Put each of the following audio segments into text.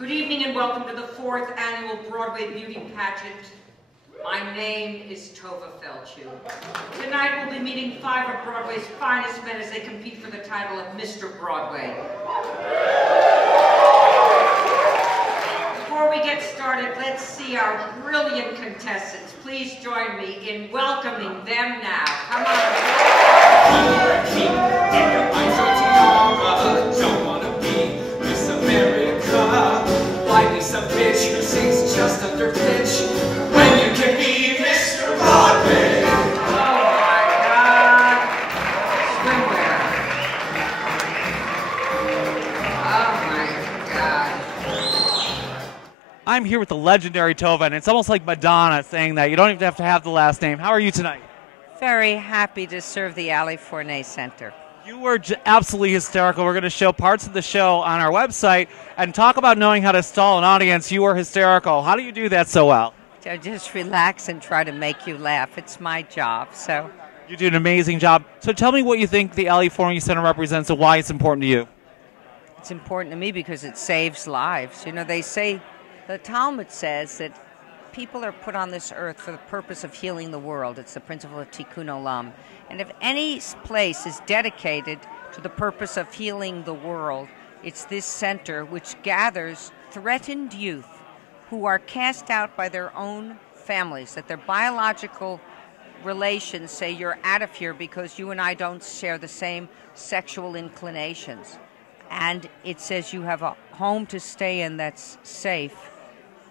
Good evening and welcome to the 4th Annual Broadway Beauty Pageant. My name is Tovah Feldshuh. Tonight we'll be meeting 5 of Broadway's finest men as they compete for the title of Mr. Broadway. Before we get started, let's see our brilliant contestants. Please join me in welcoming them now. Come Why be some bitch who sings just under pitch when you can be Mr. Broadway? Oh my God! Swimwear. Oh my God! I'm here with the legendary Tovah, and it's almost like Madonna saying that. You don't even have to have the last name. How are you tonight? Very happy to serve the Forney Center. You were absolutely hysterical. We're going to show parts of the show on our website and talk about knowing how to stall an audience. You were hysterical. How do you do that so well? So just relax and try to make you laugh. It's my job. So You do an amazing job. So tell me what you think the Forney Center represents and why it's important to you. it's important to me because it saves lives. You know, they say, the Talmud says that people are put on this earth for the purpose of healing the world. It's the principle of tikkun olam. And if any place is dedicated to the purpose of healing the world, it's this center which gathers threatened youth who are cast out by their own families, that their biological relations say you're out of here because you and I don't share the same sexual inclinations. And it says you have a home to stay in that's safe,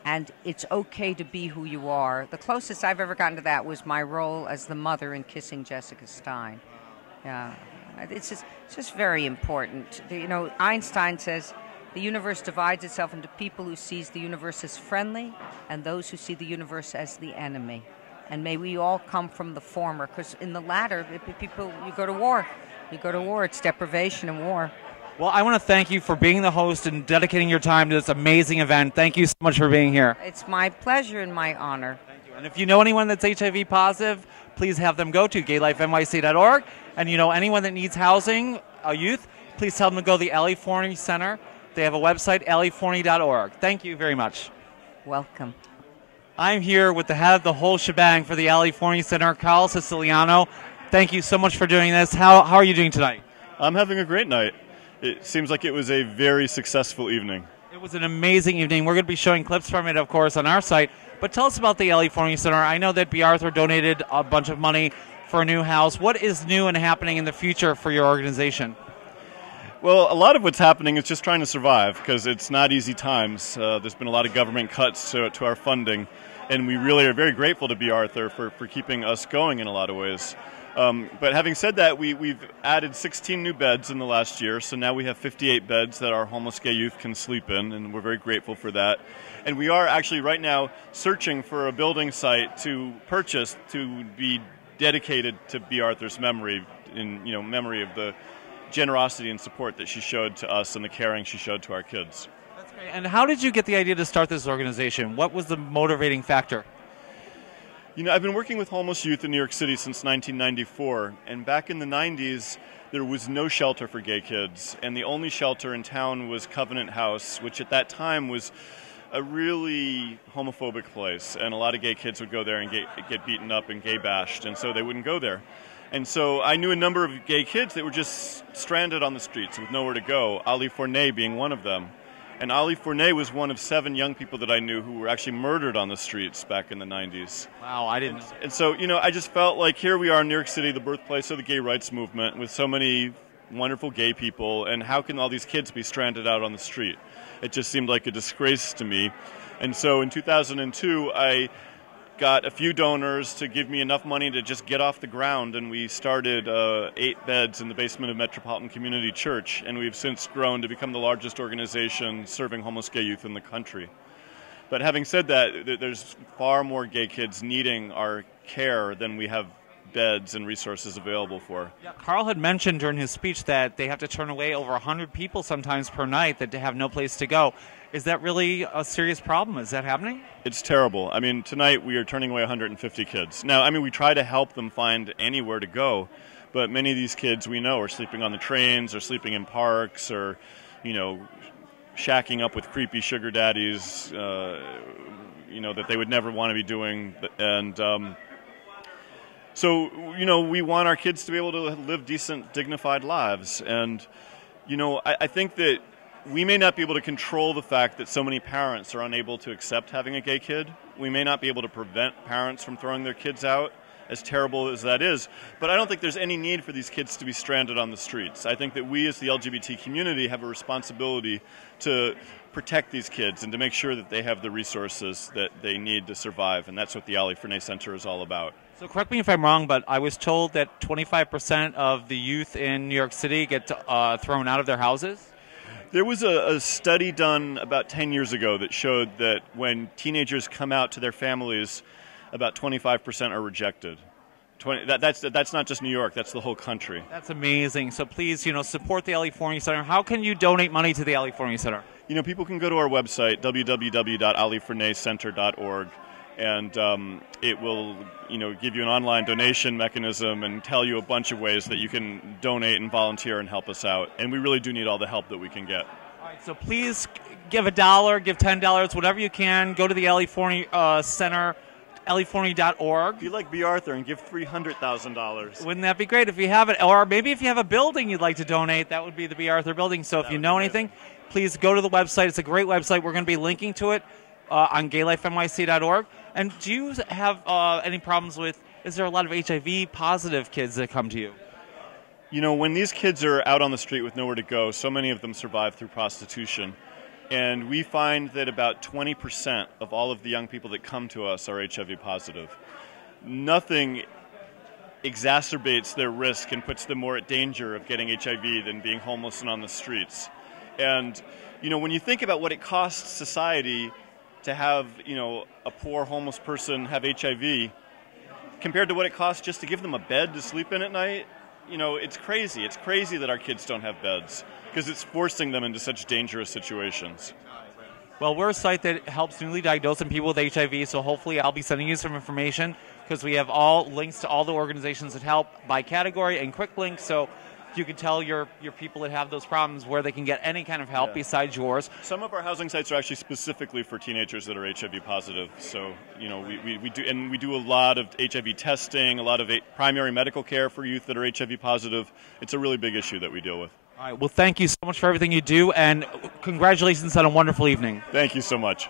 and it's okay to be who you are. The closest I've ever gotten to that was my role as the mother in Kissing Jessica Stein. Yeah, it's just very important. You know, Einstein says the universe divides itself into people who sees the universe as friendly and those who see the universe as the enemy. And may we all come from the former, because in the latter, people, you go to war. You go to war, it's deprivation and war. Well, I want to thank you for being the host and dedicating your time to this amazing event. Thank you so much for being here. It's my pleasure and my honor. Thank you. And if you know anyone that's HIV positive, please have them go to gaylifenyc.org. And you know anyone that needs housing, a youth, please tell them to go to the Forney Center. They have a website, forney.org. Thank you very much. Welcome. I'm here with the head of the whole shebang for the Forney Center, Carl Siciliano. Thank you so much for doing this. How are you doing tonight? I'm having a great night. It seems like it was a very successful evening. It was an amazing evening. We're going to be showing clips from it, of course, on our site. But tell us about the Forney Center. I know that B. Arthur donated a bunch of money for a new house. What is new and happening in the future for your organization? Well, a lot of what's happening is just trying to survive because it's not easy times. There's been a lot of government cuts to our funding, and we really are very grateful to B. Arthur for keeping us going in a lot of ways. But having said that, we've added 16 new beds in the last year, so now we have 58 beds that our homeless gay youth can sleep in, and we're very grateful for that. And we are actually right now searching for a building site to purchase to be dedicated to B. Arthur's memory, in memory of the generosity and support that she showed to us and the caring she showed to our kids. That's great. And how did you get the idea to start this organization? What was the motivating factor? You know, I've been working with homeless youth in New York City since 1994, and back in the 90s, there was no shelter for gay kids, and the only shelter in town was Covenant House, which at that time was a really homophobic place, and a lot of gay kids would go there and get beaten up and gay bashed, and so they wouldn't go there. And so I knew a number of gay kids that were just stranded on the streets with nowhere to go, Ali Forney being one of them. And Ali Forney was one of 7 young people that I knew who were actually murdered on the streets back in the 90s. Wow, I didn't know. And so, I just felt like here we are in New York City, the birthplace of the gay rights movement, with so many wonderful gay people, and how can all these kids be stranded out on the street? It just seemed like a disgrace to me. And so in 2002, I got a few donors to give me enough money to just get off the ground, and we started 8 beds in the basement of Metropolitan Community Church, and we've since grown to become the largest organization serving homeless gay youth in the country. But having said that, there's far more gay kids needing our care than we have beds and resources available for. Yeah, Carl had mentioned during his speech that they have to turn away over 100 people sometimes per night that have no place to go. Is that really a serious problem? Is that happening? It's terrible. I mean, tonight we are turning away 150 kids. Now, I mean, we try to help them find anywhere to go, but many of these kids we know are sleeping on the trains or sleeping in parks or, shacking up with creepy sugar daddies, you know, that they would never want to be doing. And so, you know, we want our kids to be able to live decent, dignified lives. And, you know, I think that we may not be able to control the fact that so many parents are unable to accept having a gay kid. We may not be able to prevent parents from throwing their kids out, as terrible as that is. But I don't think there's any need for these kids to be stranded on the streets. I think that we as the LGBT community have a responsibility to protect these kids and to make sure that they have the resources that they need to survive. And that's what the Forney Center is all about. So correct me if I'm wrong, but I was told that 25% of the youth in New York City get thrown out of their houses? There was a study done about 10 years ago that showed that when teenagers come out to their families, about 25% are rejected. That's not just New York, that's the whole country. That's amazing. So please, you know, support the Forney Center. How can you donate money to the Forney Center? You know, people can go to our website, www.aliforneycenter.org, and it will, you know, give you an online donation mechanism and tell you a bunch of ways that you can donate and volunteer and help us out. And we really do need all the help that we can get. All right, so please give $1, give $10, whatever you can. Go to the Forney Center, aliforney.org. Be like B. Arthur and give $300,000. Wouldn't that be great if you have it? Or maybe if you have a building you'd like to donate, that would be the B. Arthur building. So if you know anything, please go to the website. It's a great website. We're going to be linking to it on gaylifenyc.org. And do you have any problems with, is there a lot of HIV positive kids that come to you? You know, when these kids are out on the street with nowhere to go, so many of them survive through prostitution. And we find that about 20% of all of the young people that come to us are HIV positive. Nothing exacerbates their risk and puts them more at danger of getting HIV than being homeless and on the streets. And, you know, when you think about what it costs society to have, you know, a poor homeless person have HIV compared to what it costs just to give them a bed to sleep in at night, you know, it's crazy. It's crazy that our kids don't have beds because it's forcing them into such dangerous situations. Well, we're a site that helps newly diagnosed and people with HIV, so hopefully I'll be sending you some information because we have all links to all the organizations that help by category and quick links, so you can tell your people that have those problems where they can get any kind of help besides yours. Some of our housing sites are actually specifically for teenagers that are HIV positive. So, you know, we do a lot of HIV testing, a lot of primary medical care for youth that are HIV positive. It's a really big issue that we deal with. All right. Well, thank you so much for everything you do, and congratulations on a wonderful evening. Thank you so much.